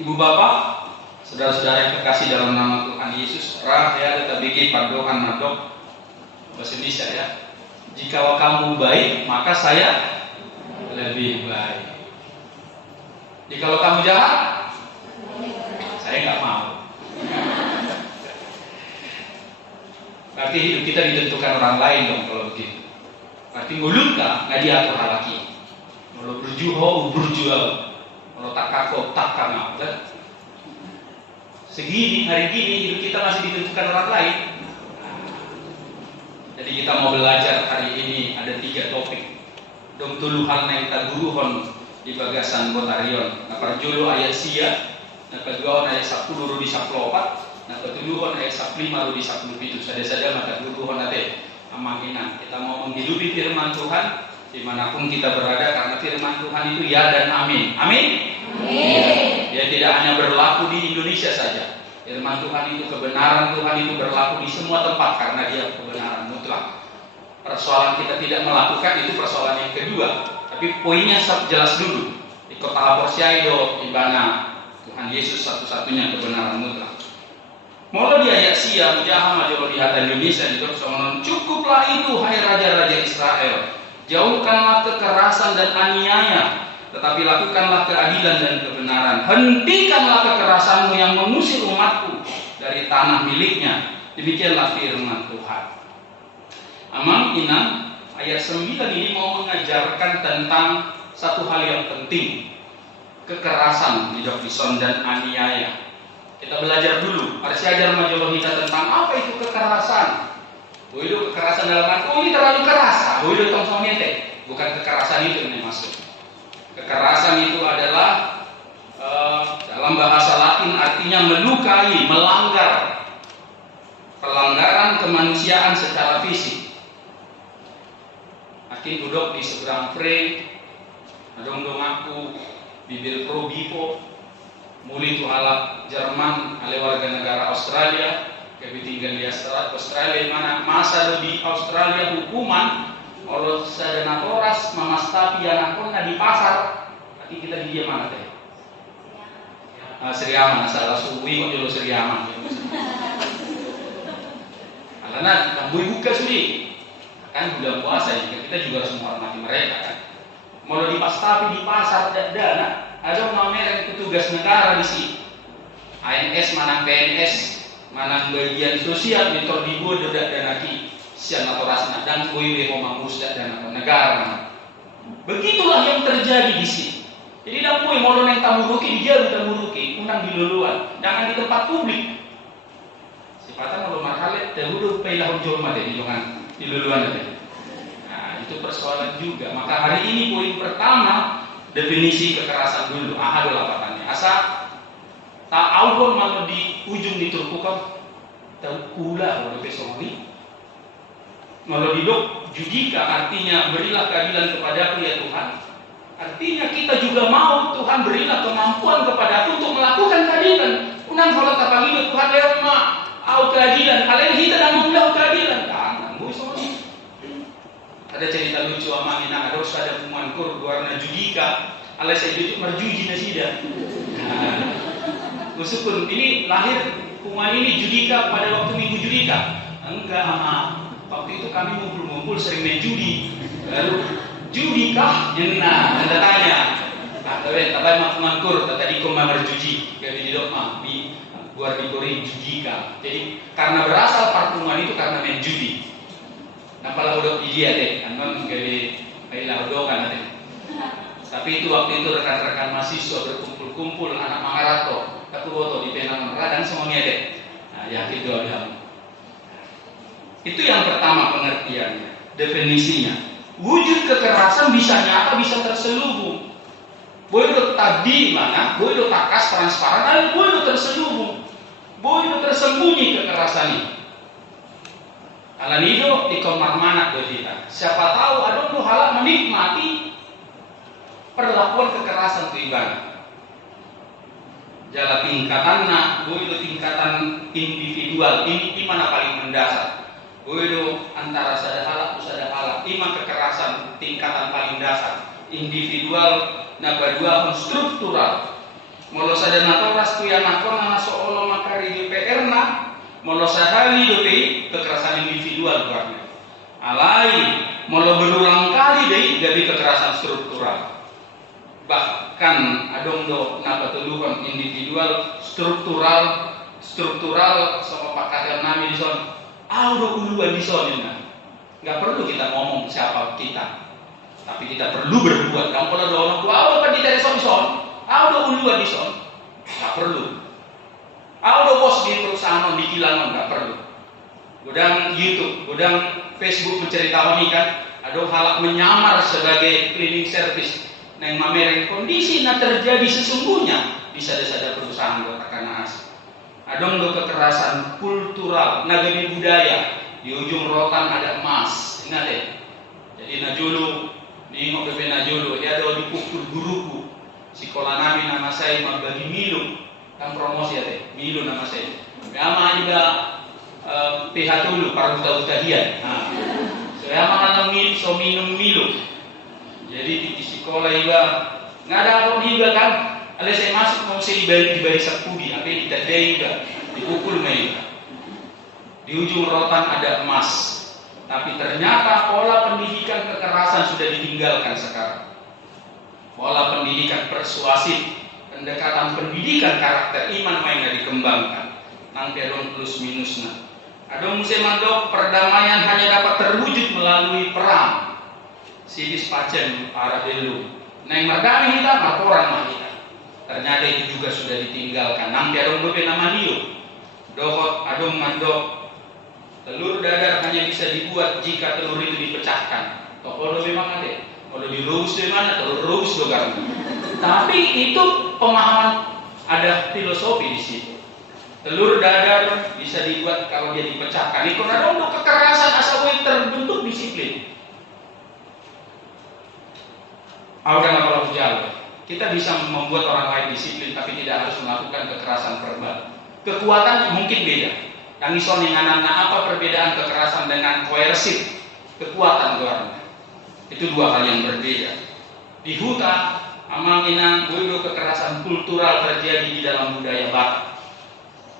Ibu bapak, saudara-saudara yang terkasih dalam nama Tuhan Yesus, rahya tetap bikin pandokan madok bahasa Indonesia ya. Jika kamu baik, maka saya lebih baik. Jika kamu jahat, saya nggak mau. Berarti hidup kita ditentukan orang lain dong kalau begitu. Berarti mulutnya nggak diatur halaki. Kalau berjual, kalau tak kakok tak kangau. Segini hari ini hidup kita masih ditentukan orang lain. Jadi kita mau belajar hari ini ada 3 topik. Dong tuluhan yang kita guruhon di bagasan Botarion. Nah perjolo ayat sia, nah kedua ayat 10 di 14, nah ketuluhan ayat 15 di 17. Saja maka guruhon nate amangina. Kita mau menghidupi firman Tuhan dimanapun kita berada, karena firman Tuhan itu ya dan amin. Amin. Amin. Dia tidak hanya berlaku di Indonesia saja. Firman Tuhan itu, kebenaran Tuhan itu berlaku di semua tempat karena dia kebenaran mutlak. Persoalan kita tidak melakukan itu persoalan yang kedua. Tapi poinnya jelas dulu. Di kota Laporsiaido, di mana Tuhan Yesus satu-satunya kebenaran mutlak. Mula di ayat sia, mujaham majolo di hati Indonesia itu cukuplah itu hai raja-raja Israel. Jauhkanlah kekerasan dan aniaya, tetapi lakukanlah keadilan dan kebenaran. Hentikanlah kekerasanmu yang mengusir umatku dari tanah miliknya. Demikianlah firman Tuhan. Amang inang ayat 9 ini mau mengajarkan tentang satu hal yang penting. Kekerasan di Dokison dan aniaya. Kita belajar dulu. Harus ajar majolo kita tentang apa itu kekerasan. Itu kekerasan dalam arti, ini terlalu keras. Itu tongsolnya bukan kekerasan itu yang maksud. Kekerasan itu adalah dalam bahasa Latin artinya melukai, melanggar, pelanggaran kemanusiaan secara fisik. Akin duduk di seberang frame, adong aku bibir pro bipo, muli tu halak Jerman, ale warga negara Australia. Kami tinggal di Australia, mana masa di Australia hukuman kalau senatoras memastapi anaknya di pasar, tapi kita di dia mana teh? Seriaman, salah suwi kok dulu seriaman. Karena kamu buka suri, kan bulan puasa ya, kita juga harus menghormati mereka kan. Mau dipastapi di pasar dana, ada namanya petugas negara di sini, ANS mana PNS. Mana bagian sosial mentor dibuat dedak dan aki sian atau rasna dan kuih memang musda dan negara. Begitulah yang terjadi di sini. Jadi dah kuih mau yang tamuruki dia udah tamuruki undang di luluan, jangan di tempat publik. Sifatnya kalau marhalet dahulu pailah jorma deh di luluan deh. Nah itu persoalan juga. Maka hari ini poin pertama definisi kekerasan dulu. Ahadul apatannya asa tak awal malu di ujung diturkukan tahu kula kalau besori malu didok judika artinya berilah keadilan kepadaku ya Tuhan. Artinya kita juga mau Tuhan berilah kemampuan kepadaku untuk melakukan keadilan. Unang kalau tak panggil Tuhan lewat au keadilan kalian kita dah mengulang keadilan kan besori. Ada cerita lucu amang ina ada ada pemankur warna judika alai saya jujur merjuji nasida. Meskipun ini lahir kuman ini judika pada waktu minggu judika enggak waktu itu kami ngumpul sering main judi lalu judikah jenah anda tanya tapi mankur tadi koma berjuji jadi dok di buat dikori judika jadi karena berasal parkuman itu karena main judi nampaklah udah di dia deh kan gede kailah udah kan deh tapi itu waktu itu rekan-rekan mahasiswa berkumpul-kumpul anak Mangarato aku foto di penang radang semuanya deh. Nah, yakin doa kamu. Itu yang pertama pengertiannya, definisinya. Wujud kekerasan bisa nyata, bisa terselubung. Boleh tadi mana, boleh takas transparan, dan boleh terselubung, boleh tersembunyi kekerasan ini. Alan itu di kamar mana kita? Siapa tahu ada tuh hal menikmati perlakuan kekerasan itu ibarat. Jala tingkatannya, itu tingkatan individual, ini di mana paling mendasar. Itu antara sadar halak, iman kekerasan tingkatan paling dasar. Individual, nah kedua struktural. Molo sadana toras tu yang nakona soono makari DPR na, molo sahali dope kekerasan individual guarna. Alai molo berulang kali deh jadi kekerasan struktural. Bahkan adong do napatuluhan individual struktural sama pakaian nami di son. Audo uluan di son ini. Nggak perlu kita ngomong siapa kita, tapi kita perlu berbuat. Kalau ada orang tua, audo kan di tereson audo uluan di son, nggak perlu. Audo bos di perusahaan di kilangan nggak perlu. Godang YouTube, godang Facebook menceritakan ini kan, ada halak menyamar sebagai cleaning service, neng mamereng kondisi yang terjadi sesungguhnya di sada perusahaan katakan as. Ada kekerasan kultural, nagami budaya, di ujung rotan ada emas, ingat ya. Jadi najulu, ni ngopi najulu, ya ada dipukul guruku, sekolah nami nama saya membagi milu, kan promosi ya teh, milu nama saya. Ama juga pihak dulu para buta-butahian. Nah, saya makan minum milu. Jadi di sekolah juga nggak ada apa juga kan. Ada saya masuk mau saya diberi sepudi, apa yang kita juga dipukul mereka. Di ujung rotan ada emas, tapi ternyata pola pendidikan kekerasan sudah ditinggalkan sekarang. Pola pendidikan persuasif, pendekatan pendidikan karakter iman mainnya dikembangkan. Nang terong plus minusnya. Adong musim mandok perdamaian hanya dapat terwujud melalui perang. Sidis pacen para delu. Neng merdami kita martoran mah kita. Ternyata itu juga sudah ditinggalkan. Nang adong bepe nama liu. Dohot adong mandok. Telur dadar hanya bisa dibuat jika telur itu dipecahkan. Toko memang ada. Kalau dirus di mana telur rus dogar. Tapi itu pemahaman ada filosofi di situ. Telur dadar bisa dibuat kalau dia dipecahkan. Itu ada untuk kekerasan asal terbentuk disiplin. Audang kalau jauh, kita bisa membuat orang lain disiplin, tapi tidak harus melakukan kekerasan verbal. Kekuatan mungkin beda. Yang ison yang apa perbedaan kekerasan dengan koersif? Kekuatan luar. Itu dua hal yang berbeda. Di Huta, amanginan bodoh kekerasan kultural terjadi di dalam budaya Batak.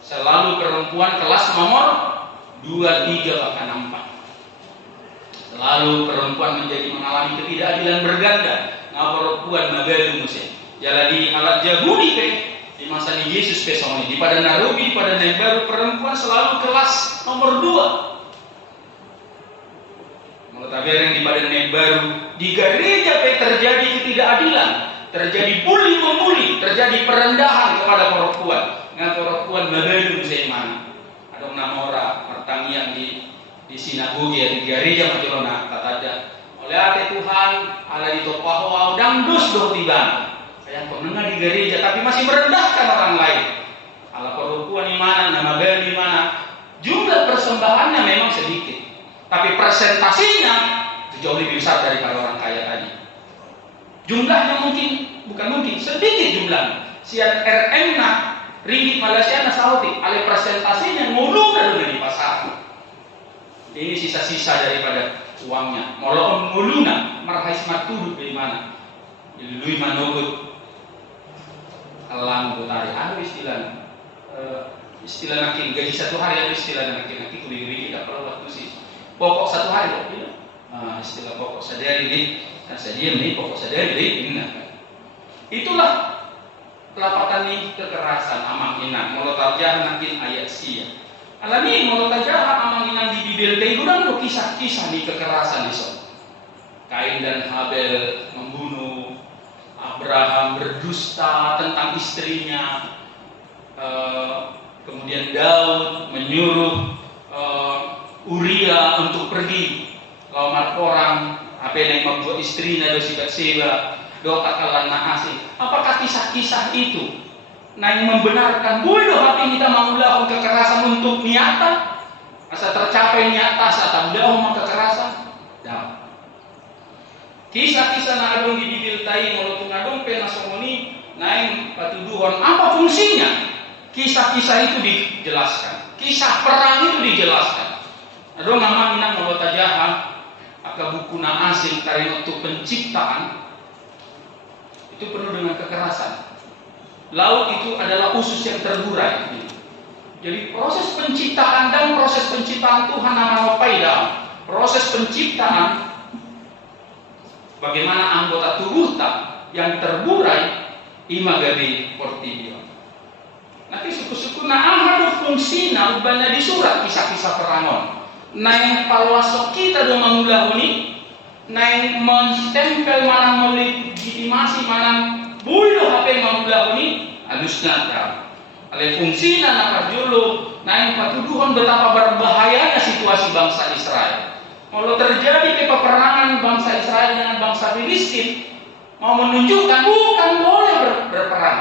Selalu perempuan kelas nomor 2, 3, bahkan 4. Selalu perempuan mengalami ketidakadilan berganda. Perempuan magadu musim. Jadi alat jaguni di masa di Yesus pesoni. Di pada Narubi, di pada Baru perempuan selalu kelas nomor 2. Mengetahui yang di pada Baru di gereja terjadi ketidakadilan, terjadi bully memuli, terjadi perendahan kepada perempuan. Perempuan magadu musim mana? Ada nama orang pertanian di sinagogi di gereja majelona kata ada. Oleh ate Tuhan ala di topaho dangdus do tiba. Saya penengah di gereja tapi masih merendahkan orang lain. Ala perempuan di mana, nama bel di mana. Jumlah persembahannya memang sedikit, tapi presentasinya jauh lebih besar daripada orang kaya tadi. Jumlahnya bukan sedikit jumlahnya. Sian RM ringgit Malaysia na Saudi, ale presentasinya ngulung dengan di pasar. Ini sisa-sisa daripada uangnya. Molo nguluna marhais matuduk di mana? Lui manogut alang butari. Istilah nakin gaji satu hari ada istilah nakin kuliah tidak perlu waktu sih. Pokok satu hari kok tidak. Istilah pokok sadari ini, kan sadia nih pokok sadari ini. Itulah kelapatan ini kekerasan amang inang mulut aja nakin ayat sia. Alami mulut aja amang inang di Bibel teh urang kisah-kisah nih kekerasan di sana. Kain dan Habel membunuh, Abraham berdusta tentang istrinya, kemudian Daud menyuruh Uria untuk pergi lamar orang, apa yang membuat istrinya Batseba doa kalan nahasi. Apakah kisah-kisah itu yang membenarkan bodoh hati kita mengulahkan kekerasan untuk niatan asa tercapai niatan asa udah kekerasan dah. Kisah-kisah na adong di Bibel tai walaupun adong penasomoni naing patuduhan apa fungsinya? Kisah-kisah itu dijelaskan. Kisah perang itu dijelaskan. Adong nama minang anggota jahat aka buku na asing taring untuk penciptaan itu penuh dengan kekerasan. Laut itu adalah usus yang terburai. Jadi proses penciptaan dan proses penciptaan Tuhan nama dalam proses penciptaan, bagaimana anggota tubuh yang terburai imagabi portibio. Nanti suku-suku na ahadu fungsina ubana di surat kisah-kisah perangon. Na yang palwasok kita do mamulahuni, na yang menstempel manang melegitimasi manang buyo HP mamulahuni alusnya dalam. Oleh fungsi anak julu, naik patuduhan betapa berbahayanya situasi bangsa Israel. Kalau terjadi peperangan bangsa Israel dengan bangsa Filistin, mau menunjukkan bukan boleh berperang,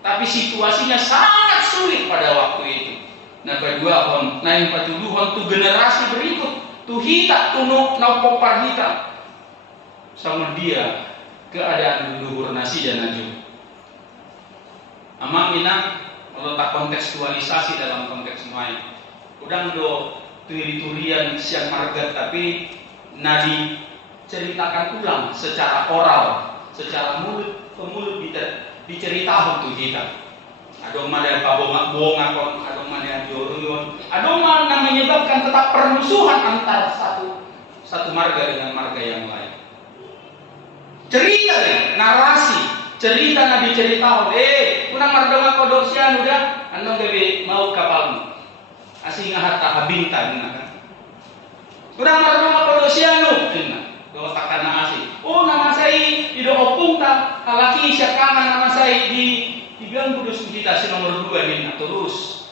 tapi situasinya sangat sulit pada waktu itu. Nah kedua, naik patuduhan tu generasi berikut, tu hita tunu naupopar hita, sama dia keadaan luhur nasi dan najum. Amang minang meletak kontekstualisasi dalam konteks lain. Udang do turi-turian siang margat tapi nadi ceritakan ulang secara oral, secara mulut ke mulut diceritakan tuh kita. Adong mana yang pabonga-bonga, adong mana yang jorun, adong mana menyebabkan tetap permusuhan antara satu marga dengan marga yang lain. Cerita deh, narasi. Cerita Nabi cerita, unang mardama kodosian udah, anong gabi mau kapalmu, asing hatta habinta kan. Unang mardama kodosian do takana asing. Oh nama saya di do opung ta, kalaki siakangan nama saya di bilang kudus kita si nomor 2 ini terus.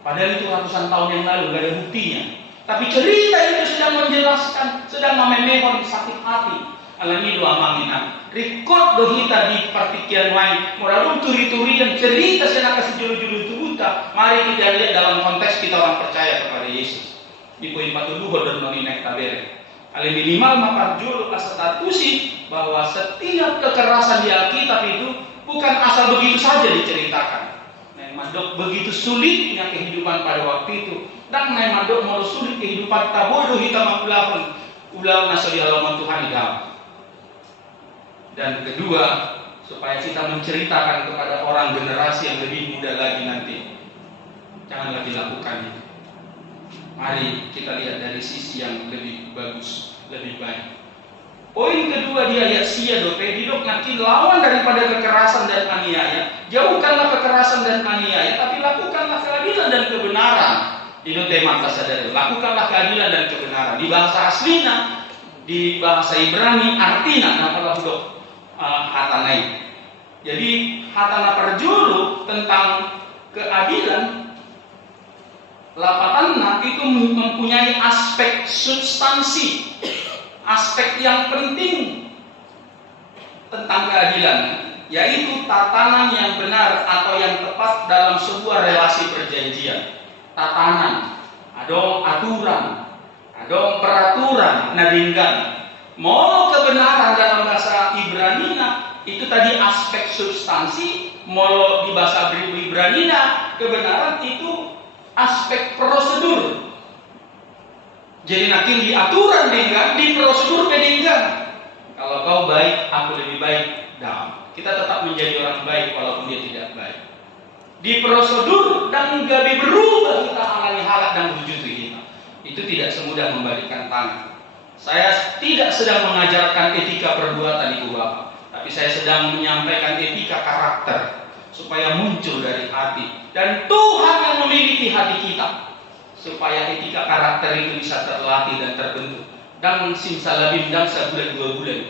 Padahal itu ratusan tahun yang lalu gak ada buktinya. Tapi cerita itu sedang menjelaskan, sedang mememehon sakit hati. Alami dua manginan, record dohita di partikian lain. Mudah-mudahan turi-turi yang cerita senang kasih julu-julu tubuta. Mari kita lihat dalam konteks kita orang percaya kepada Yesus. Di poin 42 dan noninek tabere. Ale minimal mapar julu asatatusi bahwa setiap kekerasan di Alkitab itu bukan asal begitu saja diceritakan. Mandok begitu sulitnya kehidupan pada waktu itu. Dan mandok mau sulit kehidupan tabodo hitam mapulahun. Ulang nasali halaman Tuhan idam. Dan kedua, supaya kita menceritakan kepada orang generasi yang lebih muda lagi nanti, jangan lagi lakukan itu. Mari kita lihat dari sisi yang lebih bagus, lebih baik. Poin kedua di ayat sia dope hidup nanti lawan daripada kekerasan dan aniaya. Jauhkanlah kekerasan dan aniaya, tapi lakukanlah keadilan dan kebenaran. Itu tema sadar. Lakukanlah keadilan dan kebenaran. Di bahasa aslinya, di bahasa Ibrani artinya apa hidup. Hatanai. Jadi hatana perjuru tentang keadilan lapatanna itu mempunyai aspek substansi, aspek yang penting tentang keadilan, yaitu tatanan yang benar atau yang tepat dalam sebuah relasi perjanjian. Tatanan, adong aturan, adong peraturan, nadinggan. Mau kebenaran dalam bahasa Ibranina itu tadi aspek substansi, mau di bahasa Ibranina kebenaran itu aspek prosedur. Jadi nanti di aturan dengan di prosedur bedingkan. Kalau kau baik, aku lebih baik. Nah, kita tetap menjadi orang baik walaupun dia tidak baik. Di prosedur dan gabi berubah kita alami halak dan wujud kita. Itu tidak semudah membalikkan tangan. Saya tidak sedang mengajarkan etika perbuatan Ibu Bapak, tapi saya sedang menyampaikan etika karakter supaya muncul dari hati. Dan Tuhan yang memiliki hati kita supaya etika karakter itu bisa terlatih dan terbentuk. Dan simsalabim dan sebulan 2 bulan.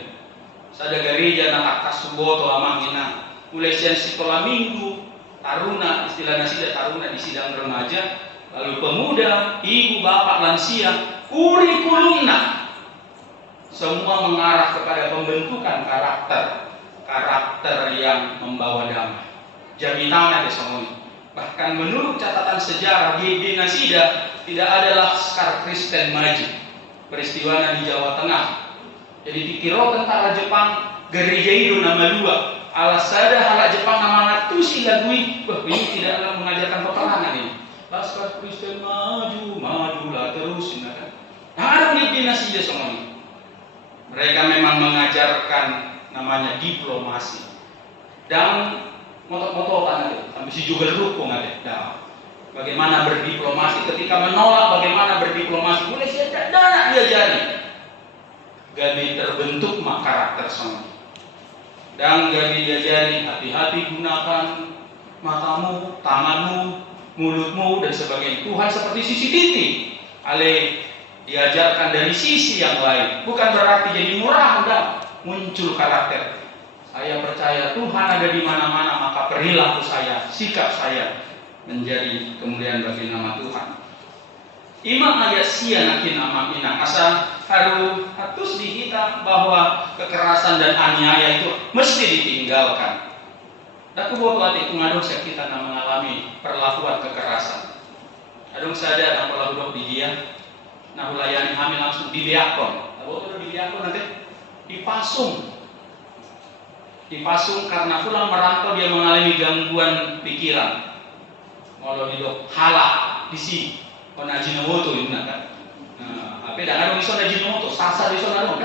Sada gereja nak kasuboto amangina. Mulai sekolah minggu, taruna istilahnya sida taruna di sidang remaja, lalu pemuda, ibu, bapak, lansia, kurikulumna semua mengarah kepada pembentukan karakter yang membawa damai. Jaminan ada semua. Bahkan menurut catatan sejarah di Nasida tidak ada laskar Kristen maju. Peristiwa di Jawa Tengah. Jadi dikira tentara Jepang gereja itu nama 2. Alasada halak Jepang nama Natsushi lagui. Ini tidaklah mengajarkan peperangan ini. Laskar Kristen majulah terus. Nah, ada di Nasida semua ini. Mereka memang mengajarkan namanya diplomasi dan motor-motoran ada, sampai si juga dukung ada. Nah, bagaimana berdiplomasi ketika menolak, bagaimana berdiplomasi, boleh siapa dana dia jadi. Gabi terbentuk mak karakter sama. Dan gabi diajari hati-hati gunakan matamu, tanganmu, mulutmu dan sebagainya. Tuhan seperti CCTV. Ale diajarkan dari sisi yang lain. Bukan berarti jadi murah, udah muncul karakter. Saya percaya Tuhan ada di mana-mana, maka perilaku saya, sikap saya menjadi kemuliaan bagi nama Tuhan. Imam ayat sia nakin amam ina asa harus dihitam bahwa kekerasan dan aniaya itu mesti ditinggalkan. Aku buat waktu itu ngadong kita mengalami perlakuan kekerasan. Adong saja dan pola di dia. Nah ulayani hamil langsung didiakon. Tahu itu didiakon nanti dipasung karena pulang merantau dia mengalami gangguan pikiran. Kalau didok halak disi, kon ajinomoto itu kan. Apa dah ada iso ajinomoto, sasa iso kan.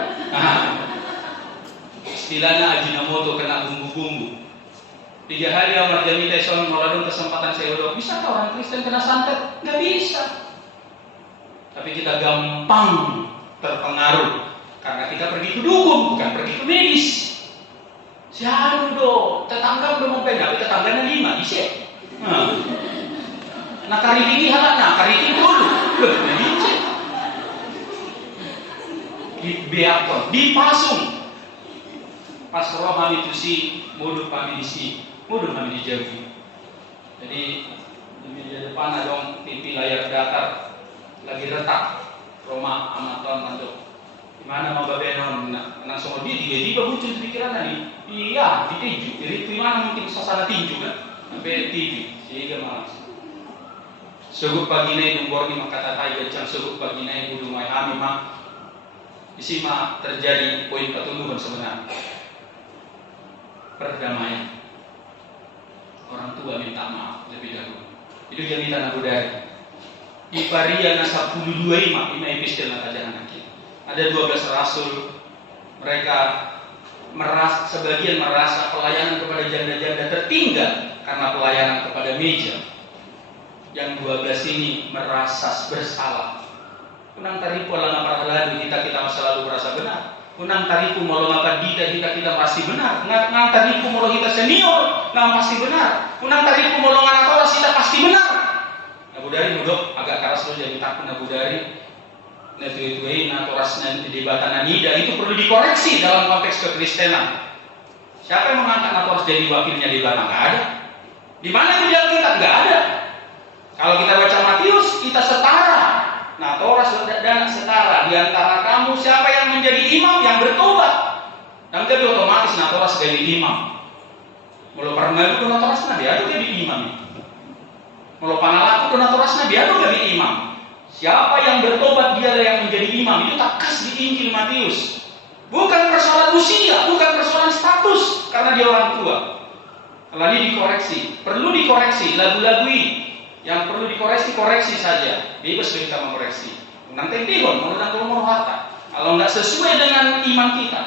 Istilahnya ajinomoto kena bumbu-bumbu. 3 hari awal jami teson melalui kesempatan saya udah bisa kah orang Kristen kena santet? Nggak bisa. Tapi kita gampang terpengaruh karena kita pergi ke dukun, bukan pergi ke medis. Siapa do? Tetangga udah mau pegang, tapi tetangganya 5 isi. Nah kari tinggi halak, nah kari tinggi dulu. Loh, isi. Dibiarkan, dipasung. Pas roh kami itu si, mulut kami isi. Mudah kami dijauhi. Jadi di meja depan ada TV layar datar lagi retak Roma Amaton mantuk. Gimana mau babenon nang sono dia tiba-tiba muncul pikiran tadi. Iya, ditinju. Jadi gimana mungkin suasana tinju kan? Sampai TV. Sehingga malas. Suguh pagi ini dumbor ni makata tayo jam suguh pagi ini kudu mai kami mah. Di sini terjadi poin pertumbuhan sebenarnya. Perdamaian. Orang tua minta maaf lebih dahulu. Itu jadi tanah budaya. Di Pariana 12 ima epistel ajaran kita. Ada 12 rasul. Mereka sebagian merasa pelayanan kepada janda-janda tertinggal karena pelayanan kepada meja. Yang 12 ini merasa bersalah. Kunang taripu ala ngapar kita masa lalu merasa benar. Kunang taripu molo ngapa kita pasti benar. Ngang taripu molo kita senior, ngang pasti benar. Kunang taripu molo ngatoras kita pasti benar. Nabu dari mudok agak keras lo jadi takut nabu dari. Netui natoras nanti debatan nida itu perlu dikoreksi dalam konteks kekristenan. Siapa yang mengangkat natoras jadi wakilnya di mana? Nggak ada. Di mana itu dia kita? Nggak ada. Kalau kita baca Matius, kita setara. Nah, Torah dan setara di antara kamu siapa yang menjadi imam yang bertobat. Dan jadi otomatis nah Torah jadi imam. Mula pernah itu nah Torah dia ada jadi imam. Mula panalaku nah Torah dia ada jadi imam. Siapa yang bertobat dia yang menjadi imam. Itu tak khas di Injil Matius. Bukan persoalan usia, bukan persoalan status karena dia orang tua. Kalau ini dikoreksi, perlu dikoreksi lagu-lagu yang perlu dikoreksi saja. Bebas kita mengoreksi. Nanti tihon, mau datang mau harta. Kalau nggak sesuai dengan iman kita,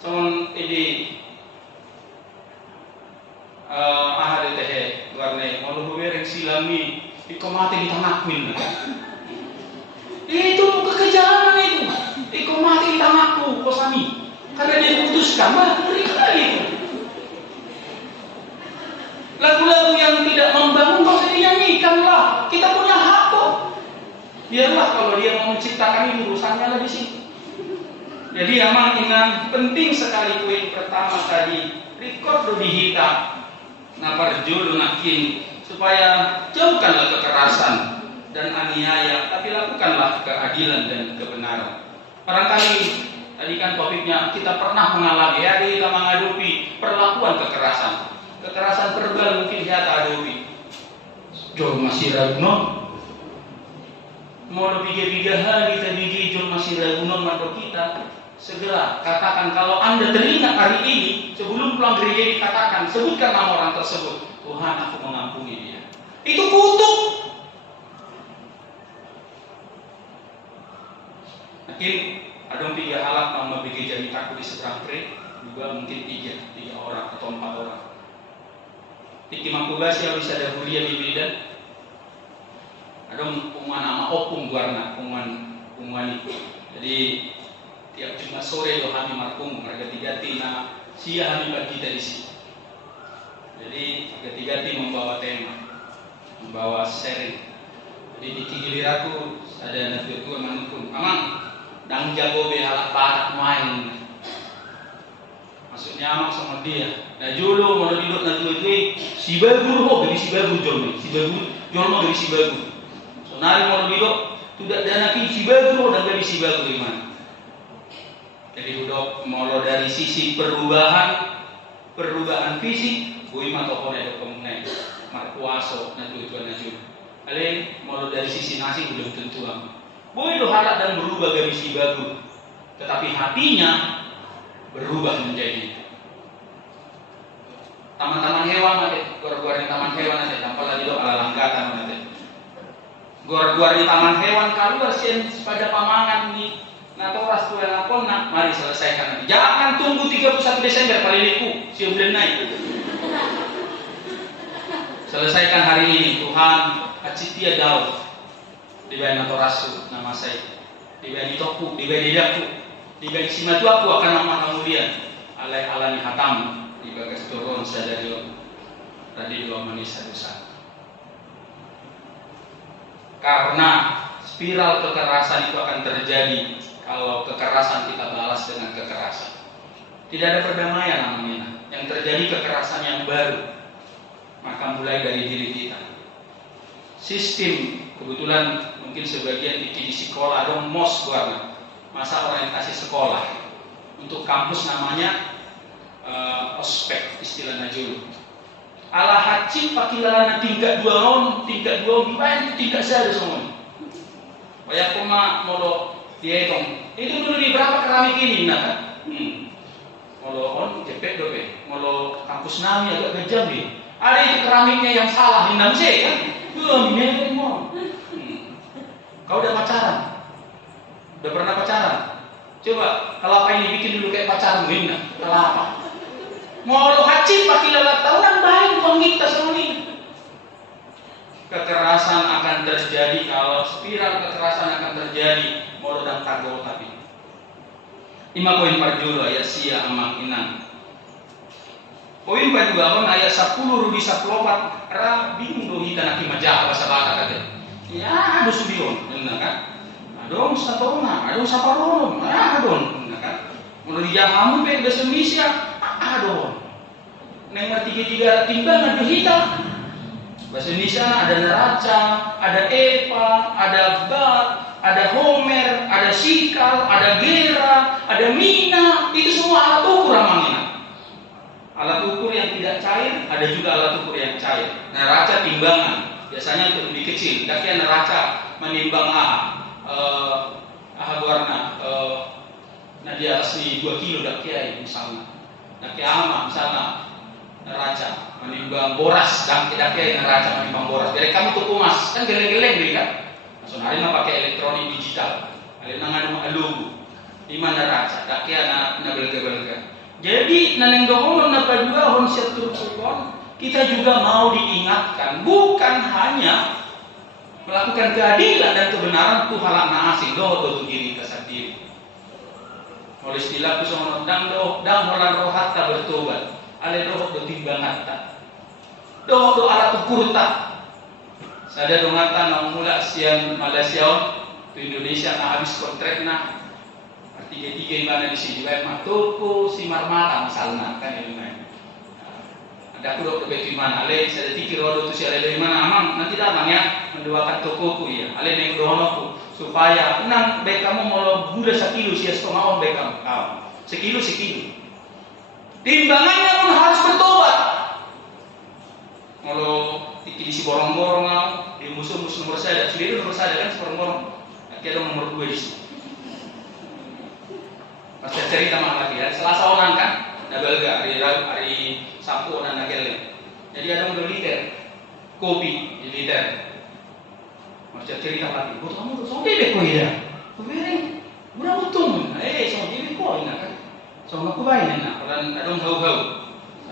soal ide ahad teh warna mau lu bereng silami, iko mati di tanah min. Itu kekejaman itu. Iko mati di tanahku, kosami. Karena dia putuskan, mah berikan itu. Lagu-lagu yang tidak membangun kau dinyanyikanlah. Kita punya hak kok. Biarlah kalau dia mau menciptakan itu urusannya lah di sini. Jadi memang ingat penting sekali poin pertama tadi record dihitam. Napar julu nakin supaya jauhkanlah kekerasan dan aniaya, tapi lakukanlah keadilan dan kebenaran. Barangkali tadi kan topiknya kita pernah mengalami ya kita menghadapi perlakuan kekerasan. Kekerasan verbal mungkin kita hadapi. Jol masih ragu mau lebih 3 hari tadi jol masih ragu mata kita. Segera katakan kalau Anda teringat hari ini sebelum pulang gereja dikatakan sebutkan nama orang tersebut. Tuhan aku mengampuni dia. Itu kutuk. Mungkin ada 3 alat nama BG jadi takut di seberang trek juga mungkin 3 orang atau 4 orang. Tiki makubasi yang bisa ada huria bibidan. Ada pengumuman nama opung warna pengumuman itu. Jadi tiap Jumat sore do kami markum harga tigati na sia kami bagi kita di sini. Jadi harga tigati membawa tema, membawa sharing. Jadi di giliraku ada anak tua manukun, amang dang jago be halak batak main. Maksudnya amak sama dia. Nah jolo mau duduk na tuwe si bagu ho dari si bagu jolo mau dari si bagu. So nari mau duduk tidak dana si bagu ho dan dari si bagu gimana? Jadi udah mau dari sisi perubahan fisik, gue mah tokoh ada pemenang, markuaso na tujuan najul. Kalian mau dari sisi nasi belum tentu am. Boleh lo harap dan berubah dari si bagu, tetapi hatinya berubah menjadi taman-taman hewan ada, gor-gor di taman hewan ada, tanpa lagi do ala langgatan ada. Gor-gor di taman hewan keluar sih pada pamangan nih. Nah, toras tu yang apa nak? Mari selesaikan nanti. Jangan tunggu 31 Desember kali liku, siap bulan naik. Selesaikan hari ini, Tuhan. Acitia Daud di bayan Torasu nama saya, di bayan Itoku, di bayan Didaku, di bayan Simatu aku akan nama kemudian alai alani hatam di bagas turun sadario tadi 2 menit 1 saat. Karena spiral kekerasan itu akan terjadi kalau kekerasan kita balas dengan kekerasan. Tidak ada perdamaian namanya. Yang terjadi kekerasan yang baru. Maka mulai dari diri kita. Sistem kebetulan mungkin sebagian di sekolah dong mos warna masa orientasi sekolah untuk kampus namanya ospek istilah najul ala haji pakilalana tingkat 2 on tingkat 2 gimana tingkat saya semua banyak pema molo dietong itu dulu di berapa keramik ini nah molo on cepet dope molo kampus nami agak kejam nih ada itu keramiknya yang salah hindam sih kan ini mau. Kau udah pacaran? Udah pernah pacaran? Coba kalau apa ini bikin dulu kayak pacaran gue enggak? Kalau apa? Mau lo haji pakai lalat tahunan baik bang kita semua ini. Kekerasan akan terjadi kalau spiral kekerasan akan terjadi. Mau lo dan tago tapi. 5 poin parjulo ayat sia amang inang. Poin kedua ayat 10 rubi 10 ra bingung do hita nak majah bahasa Batak kata. Ya, ada sudion, benar kan? Adong satorna, adong saparon, adong, benar kan? Mun di jahamu pe bahasa Indonesia, adong. Neng tiga timbangan do hita. Bahasa Indonesia ada neraca, ada Eva, ada Bat, ada Homer, ada Sikal, ada Gera, ada Mina, itu semua alat ukur amangina. Alat ukur yang tidak cair, ada juga alat ukur yang cair. Neraca timbangan, biasanya untuk lebih kecil. Tapi neraca menimbang warna, nah di atas 2 kilo dak kiai misalnya. Dak ama misalnya neraca menimbang boras, dak kiai neraca menimbang boras. Dari kami tuku emas, kan geleng-geleng nih kan. Langsung hari ini pakai elektronik digital. Ada nangan logo. Di mana neraca, dak kiai na belga-belga. Jadi naneng dohon napa dua hon syatur kulon kita juga mau diingatkan bukan hanya melakukan keadilan dan kebenaran tu halak naasing doh diri kita sendiri. Oleh istilah kusono dang holan rohat ta bertobat. Ale doh do timbangan ta. Doh alat ukur ta. Sada dongatan nang mula siang Malaysia tu Indonesia na habis kontrak na tiga mana di sini, baik toko si marmata misalnya kan ini main. Ada aku dokter beti mana, ale saya pikir waktu itu si ale dari mana, amang nanti datang ya mendoakan tokoku ya, ale neng doaku supaya nang baik kamu mau budak 1 kilo sia setengah on baik kamu, sekilo. Timbangannya pun harus bertobat. Kalau di si borong-borong di musuh nomor saya, sudah itu nomor saya kan si borong-borong, nanti ada nomor 2 di sini. Pas cerita mah lagi ya, Selasa onan kan, nabelga hari Sabtu onan nagel. Jadi ada model liter kopi di liter. Mas cerita lagi, bos kamu tuh sampai deh kok ya, kebering, udah untung, so jadi kok ini kan, so aku baik nih, kalau ada hau-hau,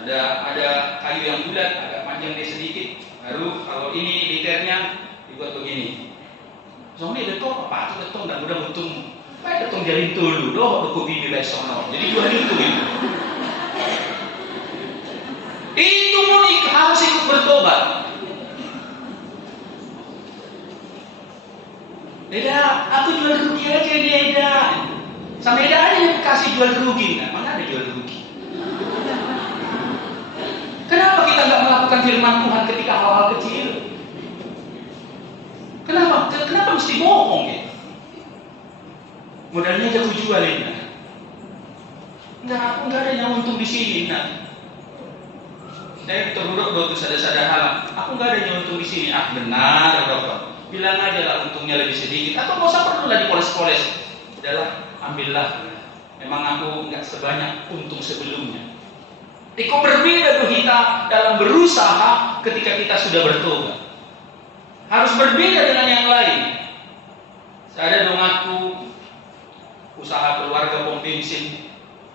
Ada kayu yang bulat, agak panjang dia sedikit. Baru kalau ini liternya dibuat begini. Soalnya betul apa itu betul dan mudah untung. Baik betul jalin dulu, doh kopi di sono. Jadi dua itu. Itu pun harus ikut bertobat. Beda, aku jual rugi aja dia Eda. Sama Eda aja yang kasih jual rugi, nah, mana ada jual rugi? Kenapa kita nggak melakukan firman Tuhan ketika hal-hal kecil? Kenapa mesti bohong ya? Modalnya aja aku jualin. Nah. Aku nggak ada yang untung di sini. Nah. Saya terburuk tuh sada-sada hal. Aku nggak ada yang untung di sini. Ah benar, dokter. Bilang aja lah untungnya lebih sedikit. Atau nggak usah perlu lah dipoles-poles. Udahlah, ambillah. Memang aku nggak sebanyak untung sebelumnya. Kok berbeda tuh kita dalam berusaha ketika kita sudah bertobat. Harus berbeda dengan yang lain. Saya ada dong aku usaha keluarga pom bensin.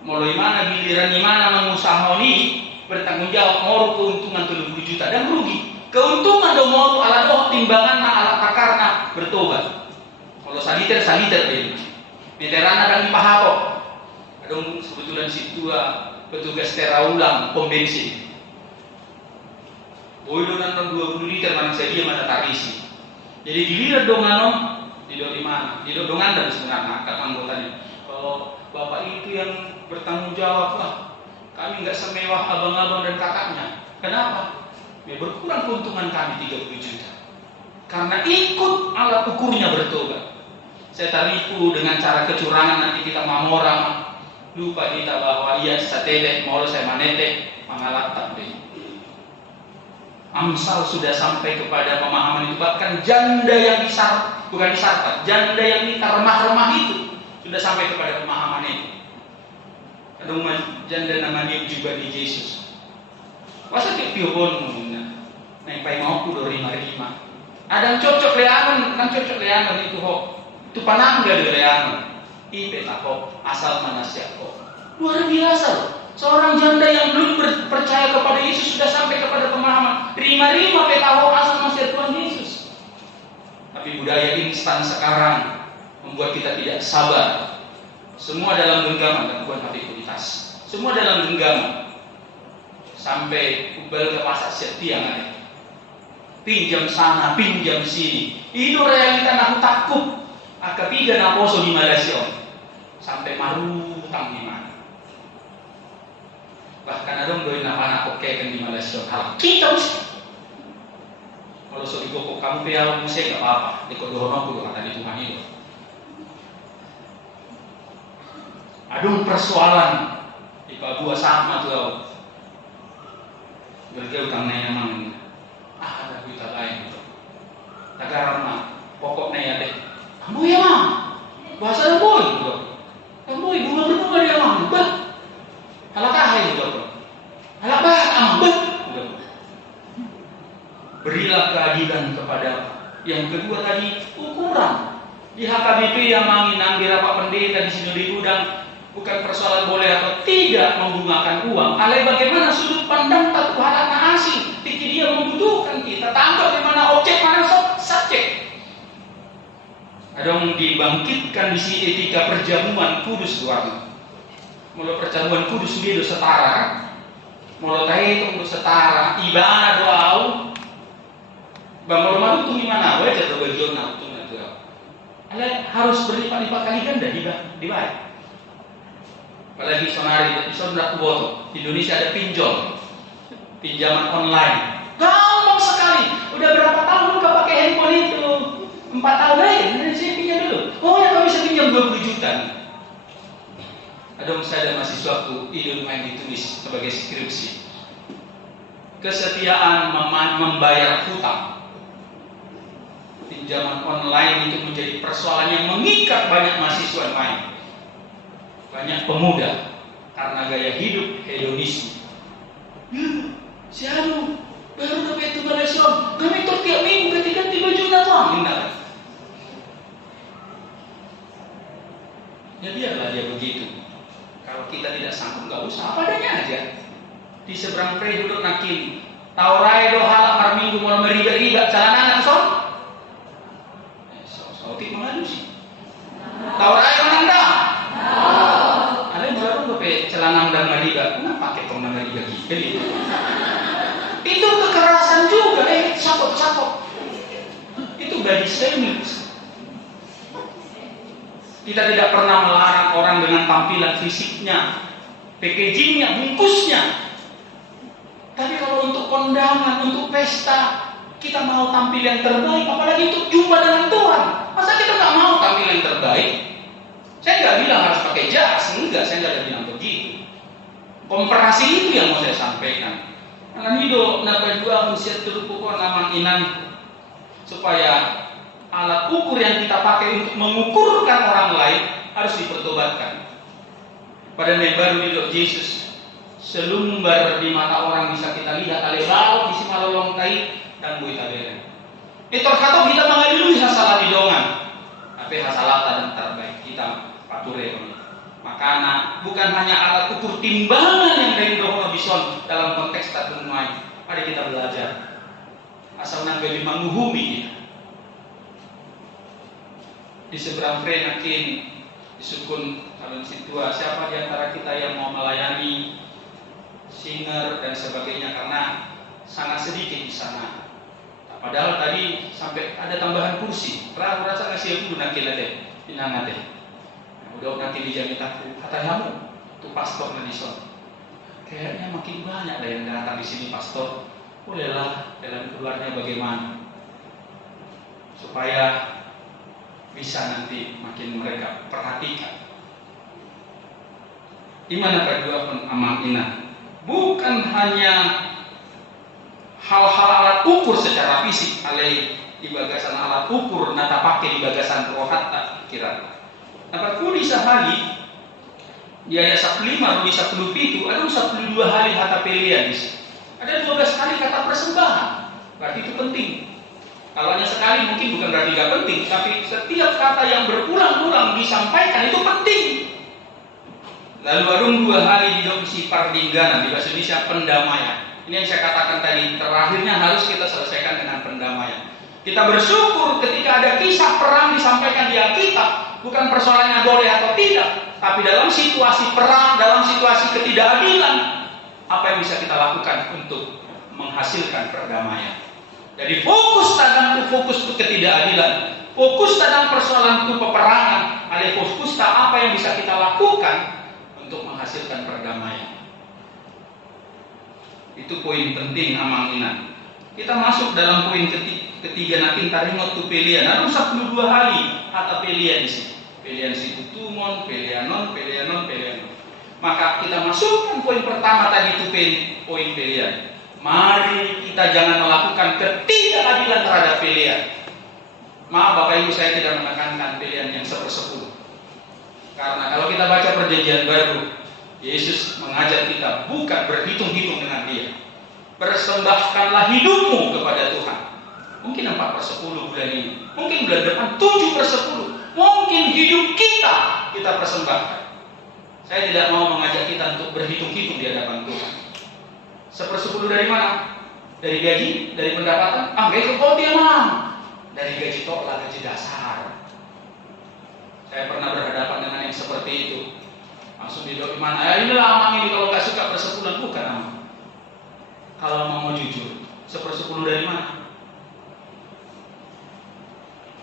Mulai mana giliran di mana mengusaha ini bertanggung jawab mau keuntungan 30 juta dan rugi. Keuntungan dong mau ala doh timbangan ala takarna bertobat. Kalau saliter ini. Veteran ada di Pahato. Ada kebetulan situ petugas tera ulang pom bensin. Boy donan 20 liter mana saya dia mana tarisi. Jadi giliran donganom di mana? Di dongan dan sebenarnya kata anggotanya. Kalau bapak itu yang bertanggung jawab lah. Kami nggak semewah abang-abang dan kakaknya. Kenapa? Ya berkurang keuntungan kami 30 juta. Karena ikut alat ukurnya bertobat. Saya tarifu dengan cara kecurangan nanti kita mamorang. Lupa kita bahwa ia satete mau saya manete mengalat deh. Amsal sudah sampai kepada pemahaman itu, bahkan janda yang bukan disarpat, janda yang kita remah-remah itu sudah sampai kepada pemahaman itu. Ada janda namanya juga di Yesus. Masa kayak piobon nempai mau kudo rima-rima. Ada cocok leanan itu ho. Itu panangga di leanan. Ipe tako asal manusia kok. Luar biasa loh. Seorang janda yang belum percaya kepada Yesus sudah sampai kepada pemahaman rima-rima petaho asal manusia Tuhan Yesus. Tapi budaya instan sekarang membuat kita tidak sabar. Semua dalam genggaman dan bukan aktivitas. Semua dalam genggaman. Sampai ubal ke pasar setiap hari. Pinjam sana, pinjam sini. Itu realita aku takut. Ketiga naposo di Malaysia. Sampai maru utang di mana. Bahkan ada yang doin anak oke kan di Malaysia. Kalau kita kalau so ikut kamu piala musik nggak apa-apa. Ikut doa aku kata di Tuhan itu. Aduh persoalan di Papua sama tuh. Berarti utangnya emang ada kita lain gitu. Tagarana pokoknya ya deh. Kamu ya mah bahasa boy gitu. Kamu bunga dia mah bah. Halakah gitu. Halakah bah. Berilah keadilan kepada yang kedua tadi ukuran. Di HKBP yang mengambil Pak Pendeta di sini di gudang bukan persoalan boleh atau tidak membungakan uang. Ale bagaimana sudut pandang tak Tuhan asing. Tiki dia membutuhkan kita. Tangkap di mana objek mana subjek. Ada yang dibangkitkan di sini etika perjamuan kudus luar. Mulai perjamuan kudus dia do setara. Mulai tahu itu setara ibadah doa. Bang malu tuh gimana? Wajar do bagian tuh natural. Ale harus berlipat-lipat kali ganda dibayar. Apalagi sonari bisa tidak kuboto. Di Indonesia ada pinjaman online. Gampang sekali. Udah berapa tahun kau pakai handphone itu? 4 tahun aja. Saya pinjam dulu. Oh ya kau bisa pinjam 20 juta. Ada saya dan mahasiswaku ide lumayan ditulis sebagai skripsi. Kesetiaan membayar hutang. Pinjaman online itu menjadi persoalan yang mengikat banyak mahasiswa lain. Banyak pemuda karena gaya hidup hedonisme. Si anu baru dapat itu Malaysia, kami tuh tiap minggu ganti baju uang, Ya biarlah dia begitu. Kalau kita tidak sanggup, nggak usah, apa adanya aja. Di seberang Taurai do halak mar minggu mau meriba-riba celana son. Oke mengadu sih. Taurai mana? Ada yang baru pakai celana dan meriba. Kenapa pakai tong meriba gitu? Itu kekerasan juga. Sapok. Itu body shaming. Kita tidak pernah melarang orang dengan tampilan fisiknya, packagingnya, bungkusnya. Tapi kalau untuk kondangan, untuk pesta, kita mau tampil yang terbaik, apalagi untuk jumpa dengan Tuhan. Masa kita nggak mau tampil yang terbaik? Saya nggak bilang harus pakai jas, enggak, saya nggak bilang begitu. Komparasi itu yang mau saya sampaikan. Karena hidup dapat dua usia terpukul nama inan, supaya alat ukur yang kita pakai untuk mengukurkan orang lain harus dipertobatkan. Pada baru hidup Yesus, selumbar di mata orang bisa kita lihat, ale laut di simalolong tai dan bui tabere. Itu kata kita mengadili salah didongan, tapi hasalah dan terbaik kita pature. Makanya bukan hanya alat ukur timbangan yang dari Roh Bison dalam konteks tatunai. Mari kita belajar. Asal nanggali menguhumi di seberang frenakin disukun calon situa siapa di antara kita yang mau melayani singer dan sebagainya, karena sangat sedikit di sana. Padahal tadi sampai ada tambahan kursi. Kalau rasa ngasih aku nakil deh, pinang deh. Udah nanti dijamin aku kata kamu tuh pastor Madison. Kayaknya makin banyak ada yang datang di sini pastor. Bolehlah dalam keluarnya bagaimana supaya bisa nanti makin mereka perhatikan. Imana kedua pun amal ina, bukan hanya hal-hal alat ukur secara fisik, alai di bagasan alat ukur nata pakai di bagasan rohata kira. Dapat kuli sehari di ayat 15 di 17 ada 12 hari kata pilihan. Ada 12 kali kata persembahan. Berarti itu penting. Kalau hanya sekali mungkin bukan berarti gak penting, tapi setiap kata yang berulang-ulang disampaikan itu penting. Lalu ada 2 hari di domisi pardingganan, di bahasa Indonesia pendamaian. Ini yang saya katakan tadi, terakhirnya harus kita selesaikan dengan pendamaian. Kita bersyukur ketika ada kisah perang disampaikan di Alkitab, bukan persoalannya boleh atau tidak, tapi dalam situasi perang, dalam situasi ketidakadilan, apa yang bisa kita lakukan untuk menghasilkan perdamaian. Jadi fokus tadang itu fokus ke ketidakadilan, fokus tadang persoalan itu peperangan, ada fokus tak apa yang bisa kita lakukan untuk menghasilkan perdamaian. Itu poin penting amanginan. Kita masuk dalam poin ketiga nakin taringot tu pilihan. Ada 12 hari atau pilihan di sini. Pilihan situ tumon, pilihanon. Maka kita masukkan poin pertama tadi itu poin pilihan. Mari kita jangan melakukan ketidakadilan terhadap pilihan. Maaf Bapak Ibu, saya tidak menekankan pilihan yang 1/10. Karena kalau kita baca perjanjian baru, Yesus mengajar kita bukan berhitung-hitung dengan Dia. Persembahkanlah hidupmu kepada Tuhan. Mungkin 4/10 bulan ini, mungkin bulan depan 7/10. Mungkin hidup kita persembahkan. Saya tidak mau mengajak kita untuk berhitung-hitung di hadapan Tuhan. 1/10 dari mana? Dari gaji? Dari pendapatan? Gaji kok dia mana? Dari gaji tok lah, gaji dasar. Saya pernah berhadapan dengan yang seperti itu. Langsung didoain mana? Inilah amang ini kalau nggak suka persepuluhan, bukan amang. Kalau mau jujur, 1/10 dari mana?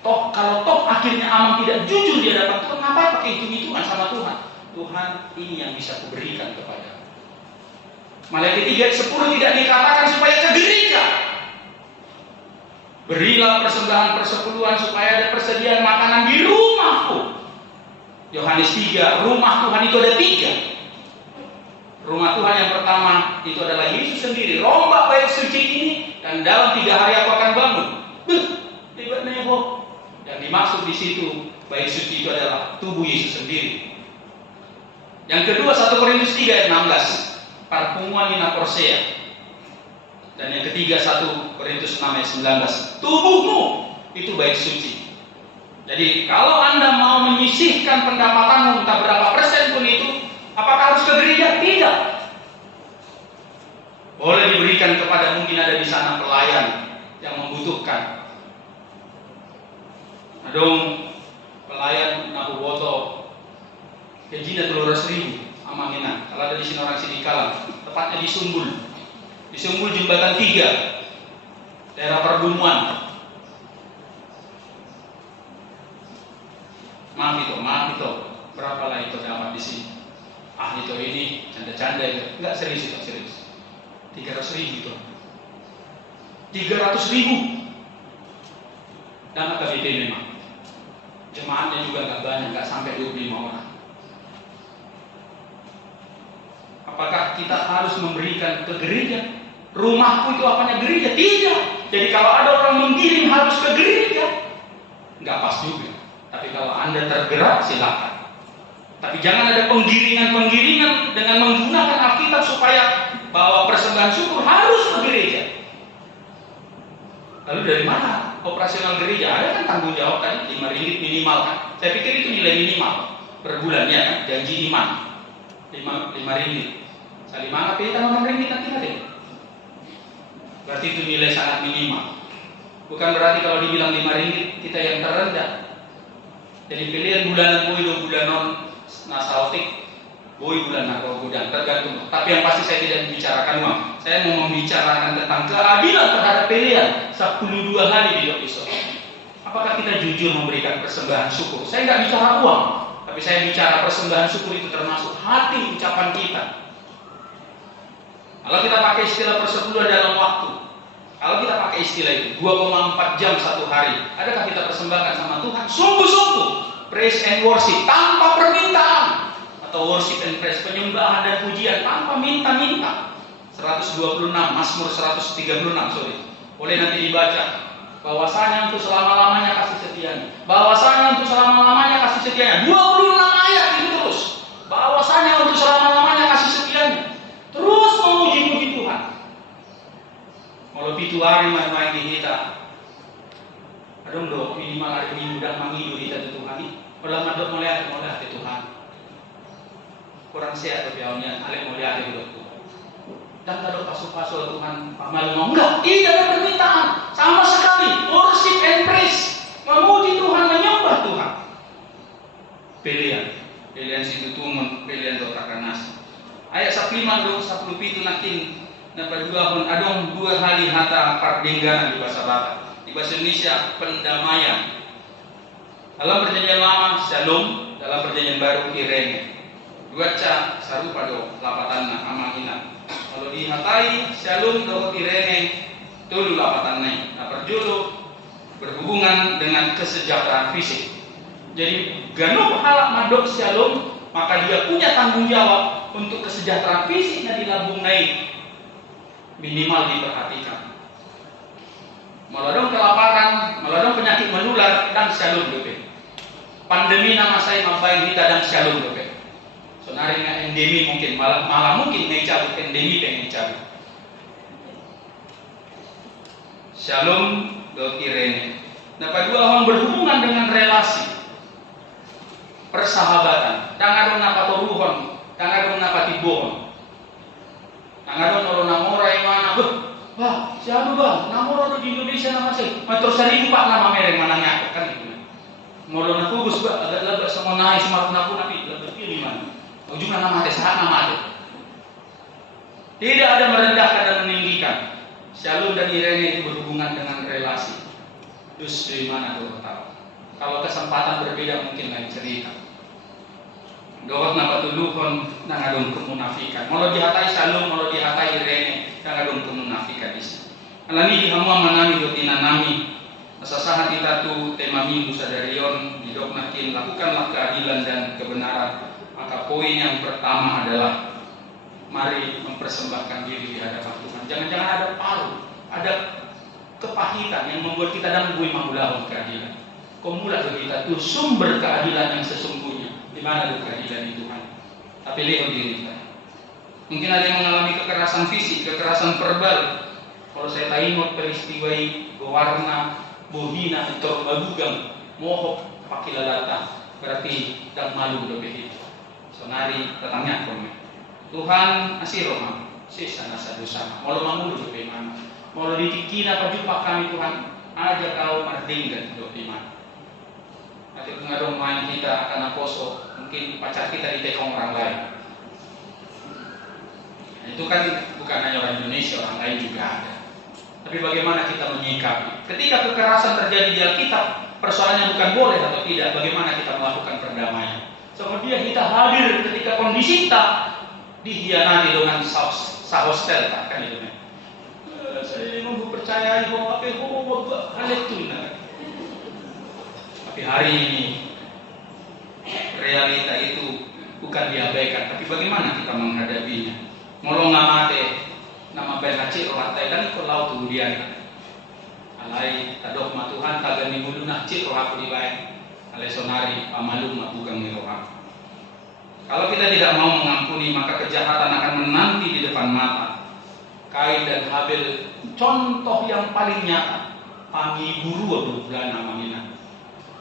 Kalau akhirnya amang tidak jujur di hadapan Tuhan, ngapain pakai hitung-hitungan sama Tuhan? Tuhan, ini yang bisa kuberikan kepada. Malaikat 3:10 tidak dikatakan supaya kegerikan. Berilah persembahan persepuluhan supaya ada persediaan makanan di rumahku. Yohanes 3, rumah Tuhan itu ada 3. Rumah Tuhan yang pertama itu adalah Yesus sendiri. Rombak bait suci ini dan dalam 3 hari aku akan bangun. Tiba-tiba yang dimaksud di situ bait suci itu adalah tubuh Yesus sendiri. Yang kedua 1 Korintus 3 ayat 16, pertemuan ina Persea. Dan yang ketiga 1 Korintus 6 ayat 19, tubuhmu itu bait suci. Jadi kalau Anda mau menyisihkan pendapatanmu entah berapa persen pun itu, apakah harus ke gereja? Tidak. Boleh diberikan kepada mungkin ada di sana pelayan yang membutuhkan. Adong pelayan nabu boto gajinya 300.000 amangina. Kalau ada di sini orang Sidikalang, tepatnya di Sumbul Jembatan 3 daerah Perdumuan. Maaf itu berapa lah itu dapat di sini? Itu ini canda-canda itu, enggak serius. 300.000 itu. 300.000 dan KBP memang. Jemaatnya juga nggak banyak, nggak sampai 25 orang. Apakah kita harus memberikan ke gereja? Rumahku itu apanya gereja? Tidak. Jadi kalau ada orang mengirim harus ke gereja, nggak pas juga. Tapi kalau Anda tergerak silakan. Tapi jangan ada penggiringan dengan menggunakan Alkitab supaya bawa persembahan syukur harus ke gereja. Lalu dari mana operasional gereja? Ada kan tanggung jawab tadi 5 ringgit minimal kan? Saya pikir itu nilai minimal per bulan ya kan? Janji iman 5 ringgit. Saya 5 pilih tambah 6 ringgit nanti. Berarti itu nilai sangat minimal. Bukan berarti kalau dibilang 5 ringgit kita yang terendah. Jadi pilihan bulanan boy do bulanon nasautik boy bulan narko gudang tergantung. Tapi yang pasti saya tidak membicarakan uang. Saya mau membicarakan tentang keadilan terhadap pilihan 12 hari di episode. Apakah kita jujur memberikan persembahan syukur? Saya nggak bicara uang, tapi saya bicara persembahan syukur itu termasuk hati ucapan kita. Kalau kita pakai istilah persepuluhan dalam waktu, kalau kita pakai istilah itu 2,4 jam satu hari, adakah kita persembahkan sama Tuhan? Sungguh-sungguh praise and worship tanpa permintaan, atau worship and praise penyembahan dan pujian tanpa minta-minta. 126 Mazmur 136 boleh nanti dibaca. Bahwasanya untuk selama-lamanya kasih setianya. Bahwasanya untuk selama-lamanya kasih setianya. 26 ayat itu terus. Bahwasanya untuk selama-lamanya kasih setianya. Terus memuji-muji Tuhan. Kalau pitu hari main di kita. Adong do minimal hari minggu dan mangidu kita Tuhan. Kalau madok mulai hati Tuhan. Kurang sehat tapi awalnya alih mulai hati Tuhan. Dan kalau pasuk-pasuk Tuhan pamal mau enggak, tidak ada permintaan sama sekali. Worship and praise, memuji Tuhan, menyembah Tuhan. Pilihan situ tumun, pilihan dotakan nasi. Ayat 15 do 10 pitu nakin dapat adong 2 hari hata pardenggaran di bahasa Batak. Di bahasa Indonesia pendamaian. Dalam perjanjian lama shalom, dalam perjanjian baru irene. Dua ca sarupa do lapatan amangina. Kalau dihatai shalom do irene tulu lapatan nai. Perjulu berhubungan dengan kesejahteraan fisik. Jadi gano pahala madok shalom, maka dia punya tanggung jawab untuk kesejahteraan fisiknya di lambung naik. Minimal diperhatikan. Meladong kelaparan, meladong penyakit menular dan shalom dope. Pandemi nama saya mabai kita dan shalom dope. Sonari na endemi mungkin malah mungkin may cabut endemi pengen cabut. Shalom do irene. Nah, dua orang berhubungan dengan relasi persahabatan. Dangadon napa toruhon, dangadon napa tibohon. Dangadon noro namora yang mana? Wah, siapa bang? Namora di Indonesia nama saya. Matur 1.000 pak nama mereng manangnya kan itu. Molo na kubus ba agak labak sama naik smart na pun nabi lebih pilih mana. Ujungnya nama ada saat nama ada. Tidak ada merendahkan dan meninggikan. Shalom dan irene itu berhubungan dengan relasi. Terus dari mana kau tahu? Kalau kesempatan berbeda mungkin lain cerita. Dawat napa tuluhon nangadon kemunafikan. Mau dihatai shalom, mau dihatai irene, nangadon kemunafikan di sini. Alani dihamua manami dotina nami. Asasahan kita tu tema minggu sadarion didoknakin lakukanlah keadilan dan kebenaran. Maka poin yang pertama adalah mari mempersembahkan diri di hadapan Tuhan. Jangan-jangan ada paru, ada kepahitan yang membuat kita dan bui mamulahun keadilan. Komula kita itu sumber keadilan yang sesungguhnya. Di mana itu keadilan di Tuhan? Tapi lihat diri kita. Mungkin ada yang mengalami kekerasan fisik, kekerasan verbal. Kalau saya tahu peristiwa warna, bohina, bagugang, mohok, pakilalata, berarti dan malu lebih itu. Sonari tetangnya kami. Tuhan asih roham. Sisa nasa dosa. Mau mangulu do iman. Mau ditikina pajumpa kami Tuhan. Aja kau mardinggan do iman. Nanti ngadong main kita karena poso, mungkin pacar kita ditekong orang lain. Nah, itu kan bukan hanya orang Indonesia, orang lain juga ada. Tapi bagaimana kita menyikapi? Ketika kekerasan terjadi di Alkitab, persoalannya bukan boleh atau tidak, bagaimana kita melakukan perdamaian. Kemudian kita hadir ketika kondisi kita dihianati dengan sahostel kan itu. Saya nunggu percaya bahwa hal itu. Tapi hari ini realita itu bukan diabaikan, tapi bagaimana kita menghadapinya? Molong ngamate nama penacir lantai dan ikut laut kemudian alai tadok ma Tuhan tagani mulu nacir roh aku dibaik alai sonari pamalum bukan miroha. Kalau kita tidak mau mengampuni, maka kejahatan akan menanti di depan mata. Kain dan Habil contoh yang paling nyata. Pangiburu bulan namanya.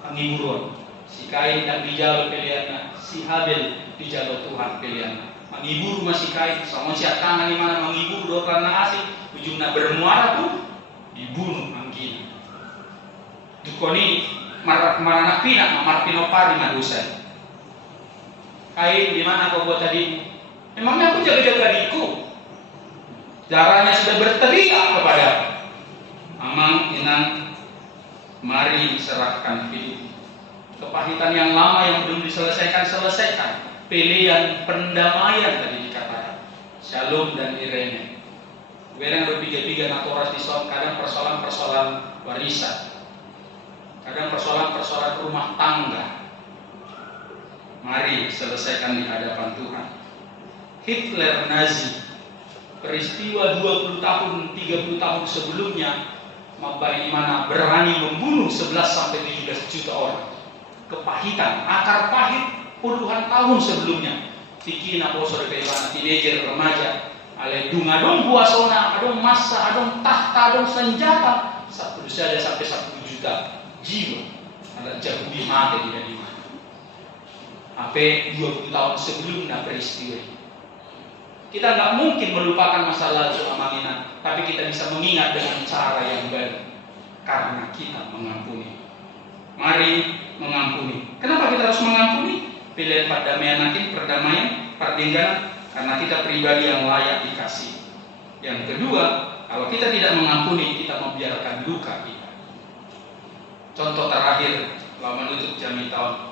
Pangiburu. Si Kain yang dijalo pilihannya, si Habil dijalo Tuhan pilihannya. Mangiburu masih Kain, sama siap tangan di mana mangiburu karena asik, ujungnya bermuara tuh dibunuh anggina. Dukoni marana pina, marpinopari madusan. Kain di mana kau buat tadi? Memangnya aku jaga-jaga adikku? Darahnya sudah berteriak kepada Amang Inang, mari serahkan hidup. Kepahitan yang lama yang belum diselesaikan, selesaikan. Pilihan pendamaian tadi dikatakan. Shalom dan Irene. Berang berpiga-piga natoras di son, kadang persoalan-persoalan warisan, kadang persoalan-persoalan rumah tangga. Mari selesaikan di hadapan Tuhan. Hitler Nazi, peristiwa 20 tahun, 30 tahun sebelumnya, Mabari mana berani membunuh 11-17 juta orang. Kepahitan, akar pahit puluhan tahun sebelumnya. Tikina posor bebana, teenager, remaja, ale dungadong buasona, adong massa, adong tahta, adong senjata. Satu saja sampai 1 juta jiwa. Ada Yahudi mati di mana. Sampai 20 tahun sebelumnya peristiwa. Kita nggak mungkin melupakan masa lalu Amangina, tapi kita bisa mengingat dengan cara yang baru karena kita mengampuni. Mari mengampuni. Kenapa kita harus mengampuni? Pilihan perdamaian, perdamaian, karena kita pribadi yang layak dikasih. Yang kedua, kalau kita tidak mengampuni, kita membiarkan luka kita. Contoh terakhir, kalau menutup jami tahun.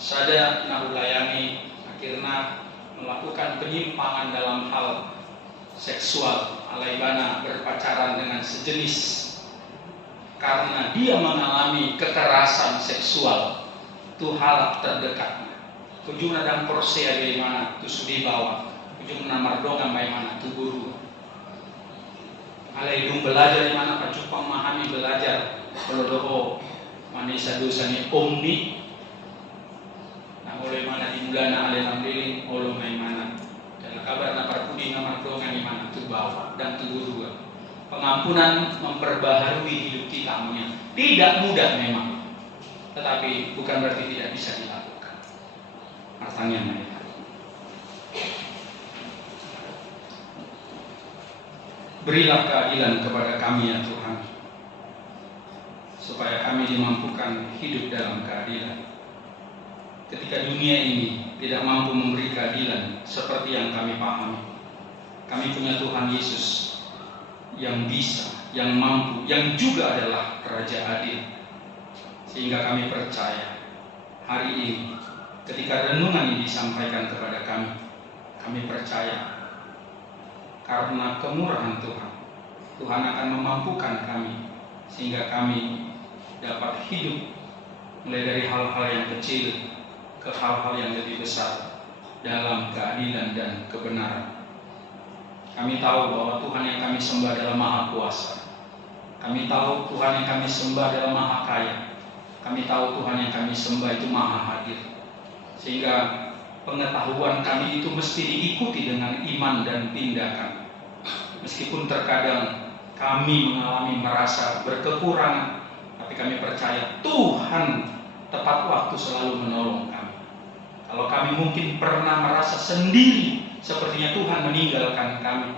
Sada nahulayani akhirnya melakukan penyimpangan dalam hal seksual, alaibana berpacaran dengan sejenis karena dia mengalami kekerasan seksual. Itu hal terdekatnya. Ujungnya dan persea dari mana itu sudah bawa. Ujungnya mardongan bagaimana itu guru. Alaidung belajar di mana Pak Cupang memahami belajar kalau manusia dosanya omni. Oleh mana di mulana ale lambeling oleh main mana dan kabar na parpudi ngamar dongan di mana tu bawa dan tu dua. Pengampunan memperbaharui hidup kita tidak mudah memang, tetapi bukan berarti tidak bisa dilakukan. Artinya mereka berilah keadilan kepada kami ya Tuhan, supaya kami dimampukan hidup dalam keadilan. Ketika dunia ini tidak mampu memberi keadilan seperti yang kami pahami, kami punya Tuhan Yesus yang bisa, yang mampu, yang juga adalah Raja Adil. Sehingga kami percaya hari ini ketika renungan ini disampaikan kepada kami percaya karena kemurahan Tuhan, Tuhan akan memampukan kami sehingga kami dapat hidup mulai dari hal-hal yang kecil ke hal-hal yang lebih besar dalam keadilan dan kebenaran. Kami tahu bahwa Tuhan yang kami sembah adalah Maha Kuasa. Kami tahu Tuhan yang kami sembah adalah Maha Kaya. Kami tahu Tuhan yang kami sembah itu Maha Hadir. Sehingga pengetahuan kami itu mesti diikuti dengan iman dan tindakan. Meskipun terkadang kami merasa berkekurangan, tapi kami percaya Tuhan tepat waktu selalu menolong kami. Kalau kami mungkin pernah merasa sendiri, sepertinya Tuhan meninggalkan kami,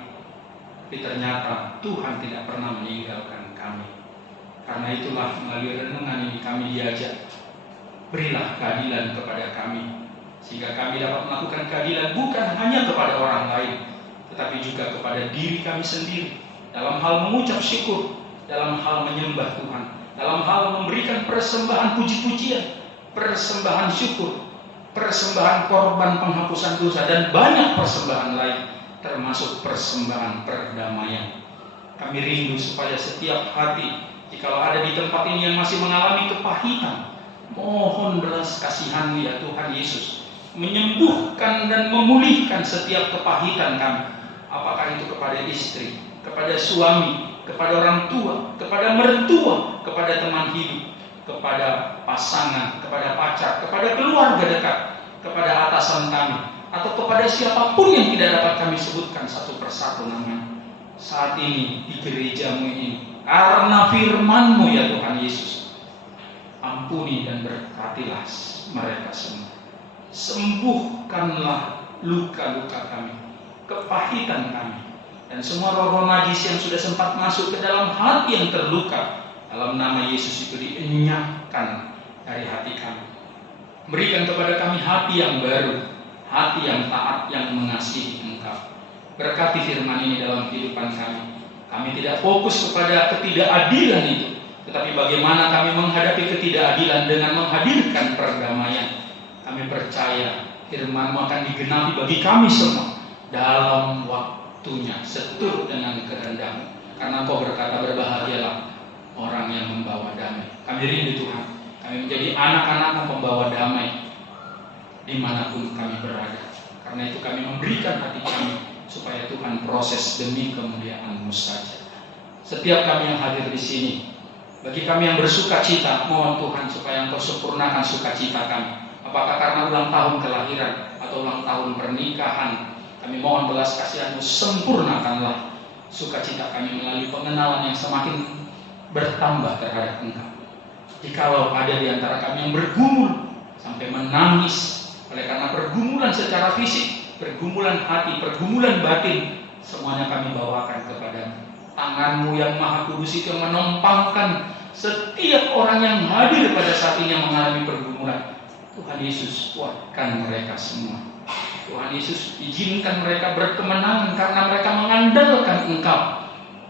Tapi ternyata Tuhan tidak pernah meninggalkan kami. Karena itulah melalui renungan ini kami diajak, berilah keadilan kepada kami, sehingga kami dapat melakukan keadilan bukan hanya kepada orang lain, tetapi juga kepada diri kami sendiri, dalam hal mengucap syukur, dalam hal menyembah Tuhan, dalam hal memberikan persembahan puji-pujian, persembahan syukur, persembahan korban penghapusan dosa, dan banyak persembahan lain, termasuk persembahan perdamaian. Kami rindu supaya setiap hati, jikalau ada di tempat ini yang masih mengalami kepahitan, mohon belas kasihan-Mu ya Tuhan Yesus, menyembuhkan dan memulihkan setiap kepahitan kami. Apakah itu kepada istri, kepada suami, kepada orang tua, kepada mertua, kepada teman hidup, kepada pasangan, kepada pacar, kepada keluarga dekat, kepada atasan kami, atau kepada siapapun yang tidak dapat kami sebutkan satu persatu namanya. Saat ini di gereja-Mu ini, karena firman-Mu ya Tuhan Yesus, ampuni dan berkatilah mereka semua. Sembuhkanlah luka-luka kami, kepahitan kami, dan semua roh-roh najis yang sudah sempat masuk ke dalam hati yang terluka, dalam nama Yesus itu dienyahkan dari hati kami. Berikan kepada kami hati yang baru, hati yang taat, yang mengasihi Engkau. Berkati firman ini dalam kehidupan kami. Kami tidak fokus kepada ketidakadilan itu, tetapi bagaimana kami menghadapi ketidakadilan dengan menghadirkan perdamaian. Kami percaya firman-Mu akan digenapi bagi kami semua dalam waktunya, seturut dengan kehendak-Mu. Karena Engkau berkata, berbahagialah orang yang membawa damai. Kami rindu Tuhan, kami menjadi anak-anak-Mu pembawa damai dimanapun kami berada. Karena itu kami memberikan hati kami, supaya Tuhan proses demi kemuliaan-Mu saja. Setiap kami yang hadir di sini, bagi kami yang bersuka cita, mohon Tuhan supaya Engkau sempurnakan sukacita kami. Apakah karena ulang tahun kelahiran atau ulang tahun pernikahan, kami mohon belas kasihan-Mu, sempurnakanlah sukacita kami melalui pengenalan yang semakin bertambah terhadap Engkau. Jikalau ada di antara kami yang bergumul sampai menangis oleh karena pergumulan secara fisik, pergumulan hati, pergumulan batin, semuanya kami bawakan kepada tangan-Mu yang Maha Kudus itu, yang menompangkan setiap orang yang hadir pada saat ini yang mengalami pergumulan. Tuhan Yesus, kuatkan mereka semua. Tuhan Yesus, izinkan mereka berkemenangan karena mereka mengandalkan Engkau.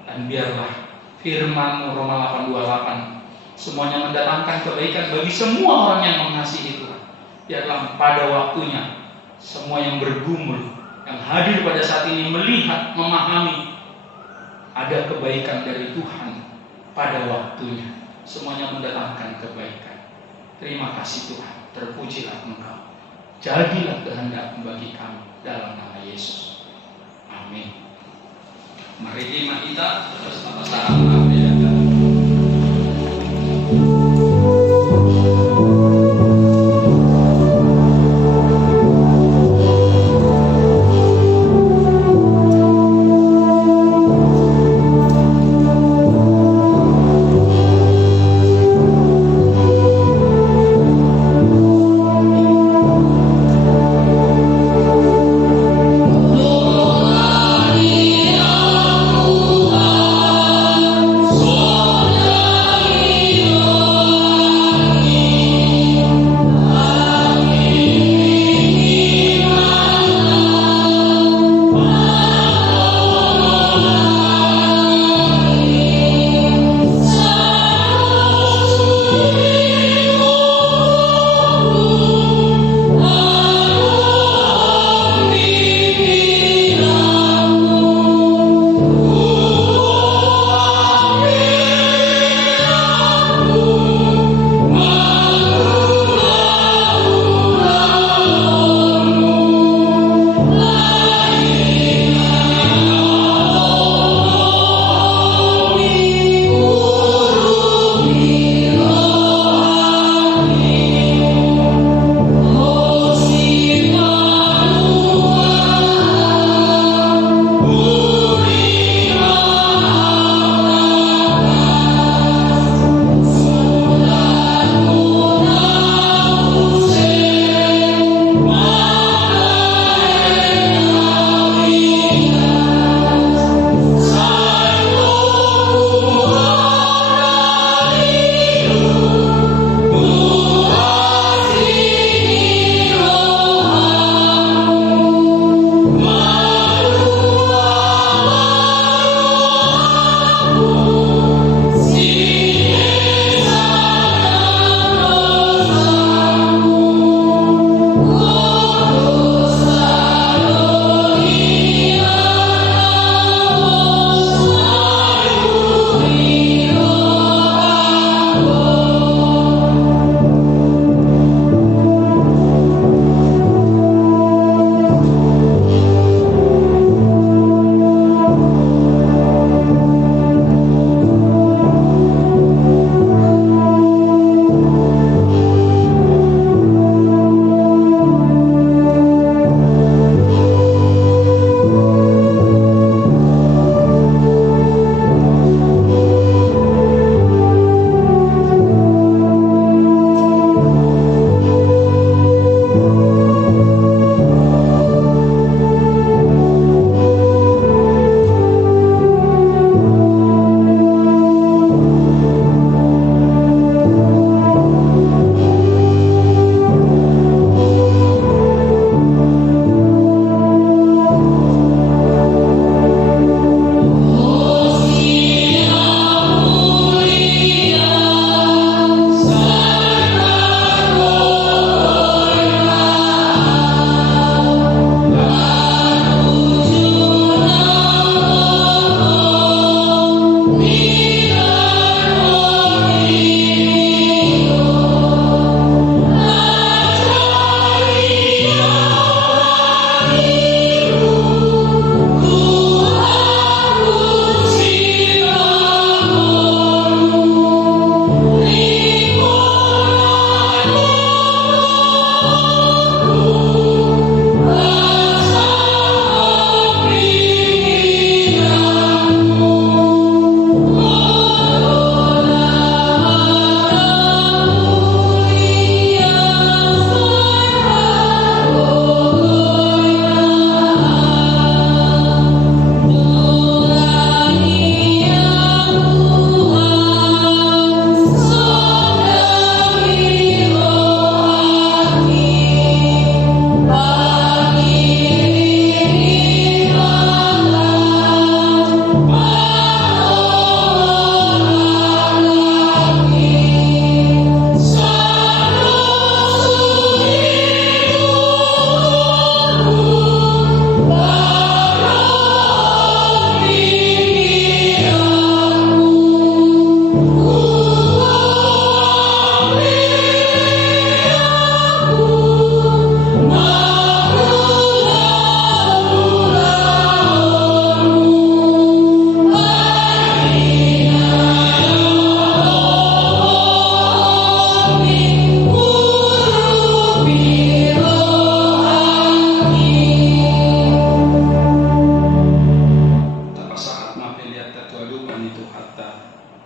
Dan biarlah firman-Mu Roma 8:28 semuanya mendatangkan kebaikan bagi semua orang yang mengasihi Tuhan. Biarlah pada waktunya semua yang bergumul, yang hadir pada saat ini melihat, memahami ada kebaikan dari Tuhan pada waktunya. Semuanya mendatangkan kebaikan. Terima kasih Tuhan, terpujilah Engkau. Jadilah kehendak bagi kami dalam nama Yesus. Amin. Mari jemaat kita bersama-sama mengabarkan.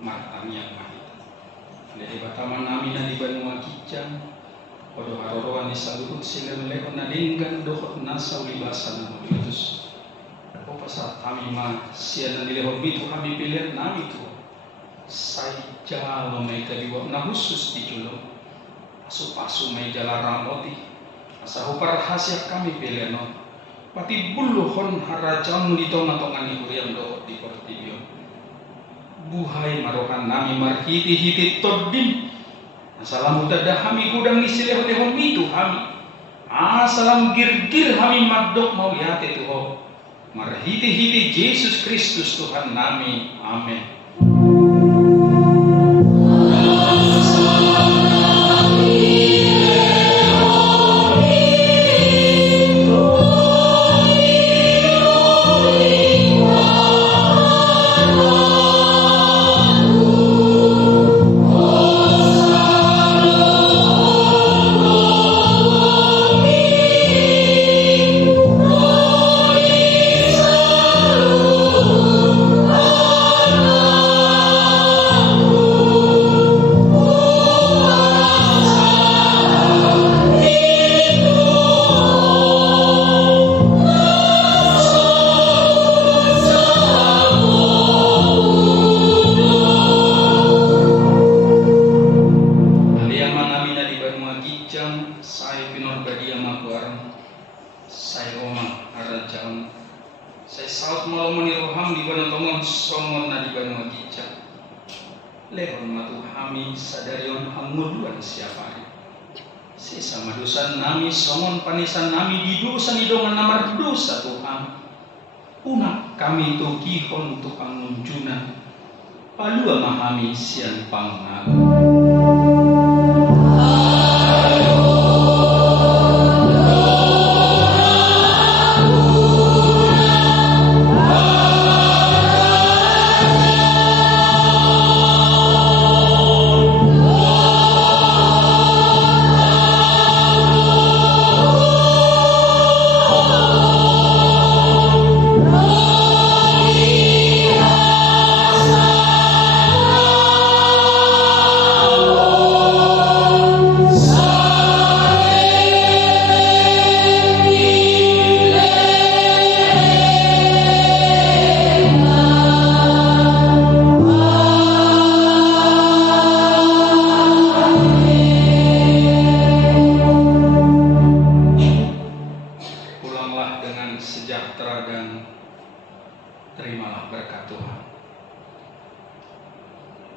Marta yang mahita. Dari bataman nami na di Banua Kijang, odo haroroan ni saluhut sila melekon na linggan dohot nasa ulibasan na mulitus. O pasat kami ma siya na nilehon itu kami pilihan nami tu. Say jalo may kaliwa na husus di julong. Pasu-pasu may jalarang oti. Asahu parahasya kami pilihan no. Pati buluhon harajang dito matongan ni Kuriam dohot di Portibio. Buhay marohan nami marhiti-hiti todim. Salam utada kami gudang ni silehon itu kami. Salam gir-gir kami magdok mau yate tuho. Marhiti-hiti Yesus Kristus Tuhan nami. Amin. Panisan nami di dosa idongan namar dosa Tuhan. Unak kami tu gihon tukang nunjunan. Palua mahami sian pangalan.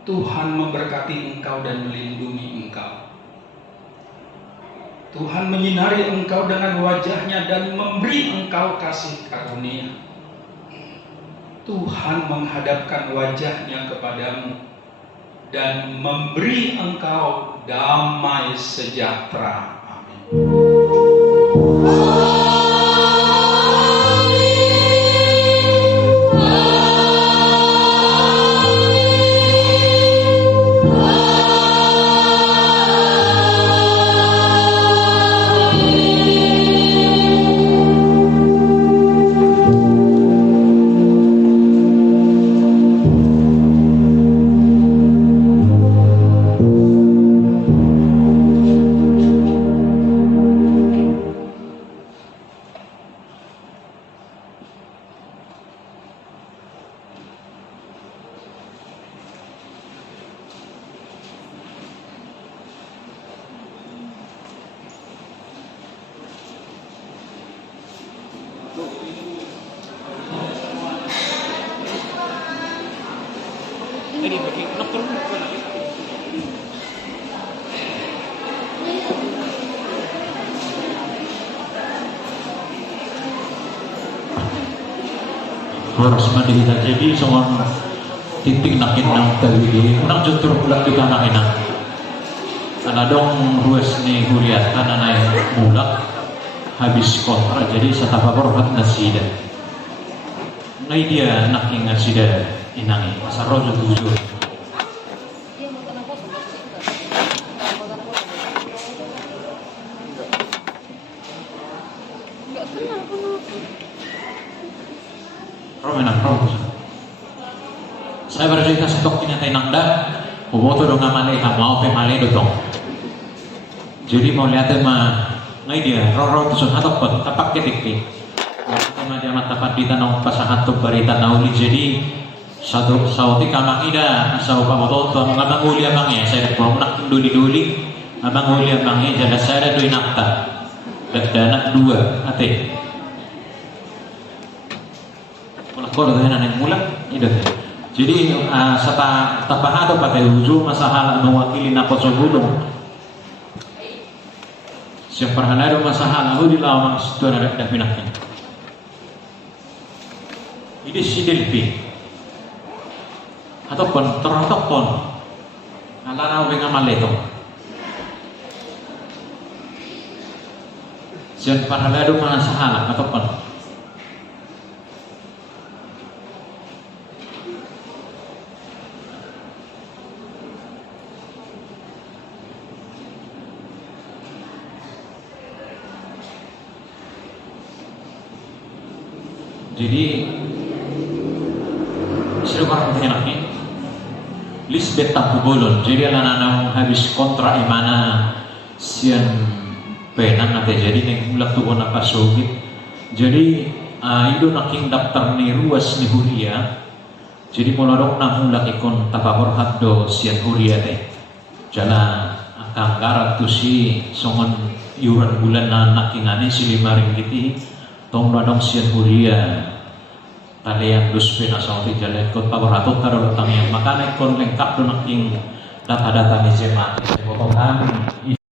Tuhan memberkati engkau dan melindungi engkau. Tuhan menyinari engkau dengan wajahnya dan memberi engkau kasih karunia. Tuhan menghadapkan wajahnya kepadamu dan memberi engkau damai sejahtera. Amin. Harus mandi kita jadi semua titik nakin nang tadi unang jutur bulan kita nakin nang karena dong ruas nih kuriat karena naik mulak habis kontra jadi setapa korban nasida ngai dia nakin nasida inangi asal rojo tujuh saya bercerita stok kinatay nang da, pumoto dong ngamali ka, mau pe mali do tong. Jadi mau lihat ngai dia, roro tusun hatok pun, tapak ketik. Sama dia matapat di tanong pasahat to barita nauli jadi satu sauti kamang ida asau pamoto to ngabang uli abang ya saya pulang nak duli abang uli abang ya jaga saya doi nakta dana 2 ate. Kalau dengan yang mulak itu. Jadi sata tapahato pakai uju masahala mewakili nako sobulong. Siapa halado masahala lu di lawan setuan ada pinaknya. Ini sidilpi. Ataupun terotokon. Alana wenga maleto. Siapa halado masahala ataupun jadi sudah orang enaknya Lisbeth Tapubolon jadi anak-anak habis kontrak mana sian penang nanti jadi neng mulak tuh apa sogit jadi itu naking daftar nih ruas nih huria jadi mulai nang mulak ikon tapapor haddo sian huria teh jalan akang garat tuh si songon yuran bulan nakingane si 5 ringgit tong dong sian huria tali yang dus pena sauti jalan kot pabaratot karo tang yang makane kon lengkap do naking data-data ni jemaat.